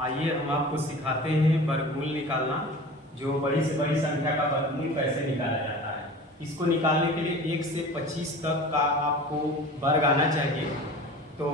आइए हम आपको सिखाते हैं वर्गमूल निकालना। जो बड़ी से बड़ी संख्या का वर्गमूल कैसे निकाला जाता है। इसको निकालने के लिए 1 से 25 तक का आपको वर्ग आना चाहिए। तो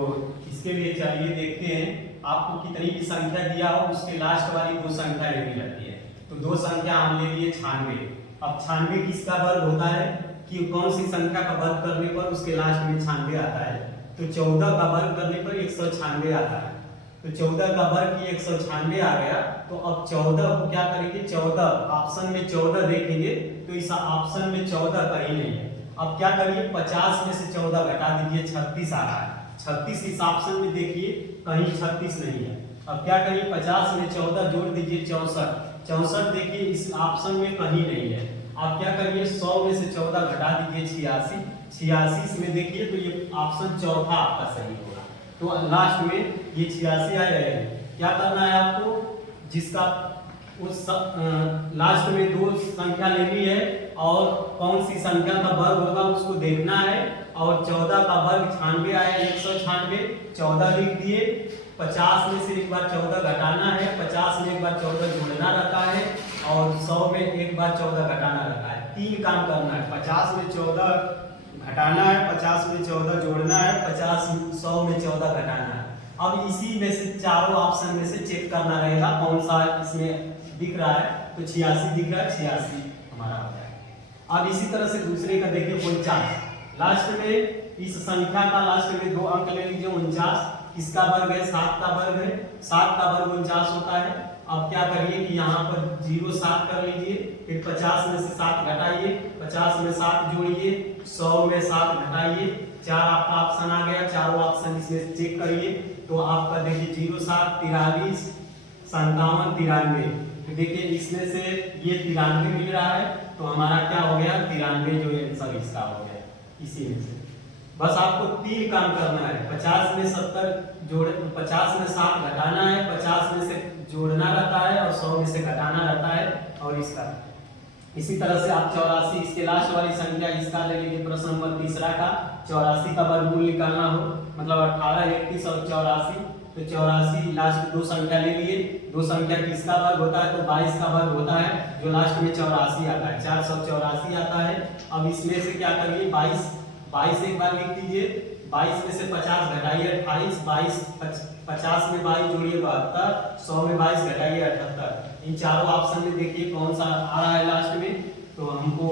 इसके लिए चलिए देखते हैं आपको कितनी भी संख्या दिया हो उसके लास्ट वाली दो संख्या लेनी रहती है। तो दो संख्या हम ले लिए 96। अब 96 किसका वर्ग होता है कि कौन सी संख्या का वर्ग करने पर उसके लास्ट में 96 आता है। तो 14 का वर्ग करने पर 196 आता है। तो 14 का वर्ग की 196 आ गया। तो अब 14 को क्या करेंगे, 14 ऑप्शन में 14 देखेंगे तो इस ऑप्शन में 14 कहीं नहीं है। अब क्या करिए, 50 में से 14 घटा दीजिए, 36 आ रहा है। 36 इस ऑप्शन में देखिए कहीं 36 नहीं है। अब क्या करिए, 50 में 14 जोड़ दीजिए, 64। 64 देखिए इस ऑप्शन में कहीं नहीं है। आप क्या करिए, 100 में से 14 घटा दीजिए, 86। 86 में देखिए तो ये ऑप्शन चौथा आपका सही होगा। तो लास्ट में ये 86 आ जाएगा। क्या करना है आपको, जिसका उस लास्ट में दो संख्या लेनी है और कौन सी संख्या का वर्ग होगा उसको देखना है। और 14 का वर्ग 96 आया, 196, 14 लिख दिए। 50 में से एक बार 14 घटाना है, 50 में एक बार 14 जोड़ना रहता है और 100 में एक बार 14 घटाना रहता है। तीन काम करना है, 50 में 14 घटाना है, 50 में 14 जोड़ना है, 100 में 14 घटाना है। अब इसी में से चारों ऑप्शन में से चेक करना रहेगा कौन सा इसमें दिख रहा है। तो 86 दिख रहा है, 86 हमारा हो जाएगा। अब इसी तरह से दूसरे का देखिए 49। लास्ट में इस संख्या का लास्ट में दो अंक ले लीजिए, 49। किसका वर्ग है, 7 का वर्ग है। 7 का वर्ग 49 होता है। अब क्या करिए कि यहाँ पर 0 7 कर लीजिए, फिर 50 में से 7 घटाइए, 50 में 7 जोड़िए, 100 में 7 घटाइए, 4 आपका ऑप्शन आ गया। चारों ऑप्शन इसमें चेक करिए तो आपका देखिए 0 7 43 57 93। तो देखिए इसमें से ये 93 मिल रहा है तो हमारा क्या हो गया, 93 जो आंसर इसका हो गया इसी में से। बस आपको तीन काम करना है, 50 में 70 जोड़, 50 में 7 घटाना है, 50 में से जोड़ना रहता है और 100 में से घटाना रहता है। और इसका इसी तरह से आप 84 इसके लास्ट वाली संख्या इसका ले लीजिए। प्रश्न नंबर तीसरा का 84 का वर्गमूल निकालना हो, मतलब 18 31 और 84। तो 84 लास्ट दो संख्या ले लिए। दो संख्या किसका वर्ग होता है, तो 22 का वर्ग होता है जो लास्ट में 84 आता है, 484 आता है। अब इसमें से क्या करिए, 22 एक बार लिख दीजिए। 22 में से 50 घटाइए, 28। 50 में 22 जोड़िए, 72। 100 में 22 घटाइए, 78। इन चारों ऑप्शन में देखिए कौन सा आ रहा है लास्ट में। तो हमको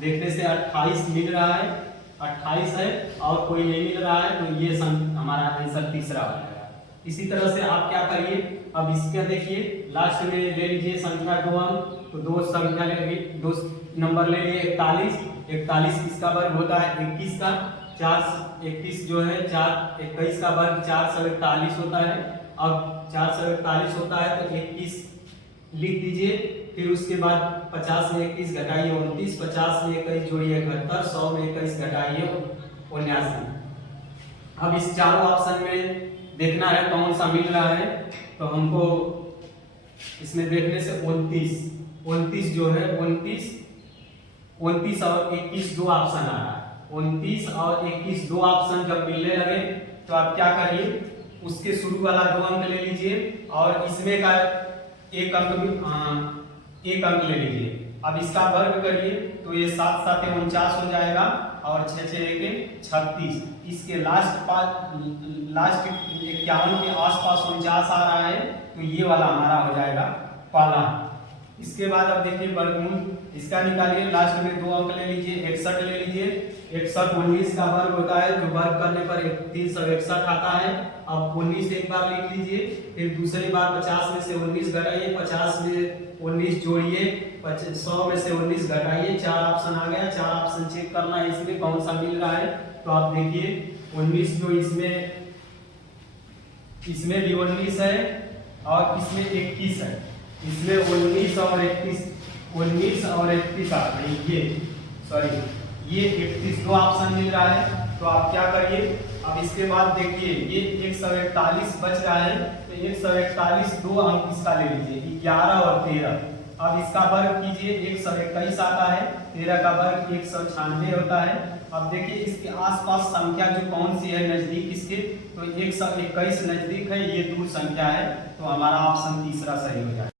देखने से 28 मिल रहा है, 28 है और कोई नहीं मिल रहा है तो ये हमारा आंसर तीसरा हो जाएगा। इसी तरह से आप क्या करिए, अब इसका देखिए लास्ट में ले लीजिए संख्या 2 अंक। तो दो संख्या ले लीजिए, दो नंबर ले लिए 41। 41 किसका वर्ग होता है, 21 का। 4 जो है 21 का वर्ग 441 होता है। अब 441 होता है तो 21 लिख दीजिए। फिर उसके बाद 50 में 21 घटाइए, 29। 50 में 21 जोड़िए, 71। 100 में 21 घटाइए, 79। अब इस चारों ऑप्शन में देखना है कौन सा मिल रहा है। तो हमको इसमें देखने से 29 जो है 29 और 21 दो ऑप्शन आ रहा है। 29 और 21 दो ऑप्शन जब मिलने लगे तो आप क्या करिए, उसके शुरू वाला 2 अंक ले लीजिए और इसमें का एक अंक ले लीजिए। अब इसका वर्ग करिए तो ये 7 7 49 हो जाएगा और 6 6 1 36। इसके लास्ट 51 के आसपास 49 आ रहा है तो ये वाला हमारा हो जाएगा पहला। इसके बाद अब देखिए वर्गमूल इसका निकालिए। लास्ट में 2 अंक ले लीजिए, 61 ले लीजिए। 61 19 का वर्ग होता है जो वर्ग करने पर 361 आता है। अब 19 एक बार लिख लीजिए, फिर दूसरी बार 50 में से 19 घटाइए, 50 में 19 जोड़िए, 100 में से 19 घटाइए। 4 ऑप्शन आ गया। 4 ऑप्शन चेक करना है इसमें कौन सा मिल रहा है। तो आप देखिए 19 जो इसमें भी 19 है और इसमें 21 है। इसमें 19 और 31 आ रही, ये 31 दो ऑप्शन मिल रहा है। तो आप क्या करिए, अब इसके बाद देखिए ये 141 बच रहा है तो 141 दो अंक इसका ले लीजिए, 11 और 13। अब इसका वर्ग कीजिए, 121 आता है। 13 का वर्ग 196 होता है। अब देखिए इसके आसपास संख्या जो कौन सी है नजदीक इसके, तो 121 नजदीक है, ये दूर संख्या है, तो हमारा ऑप्शन तीसरा सही हो जाएगा।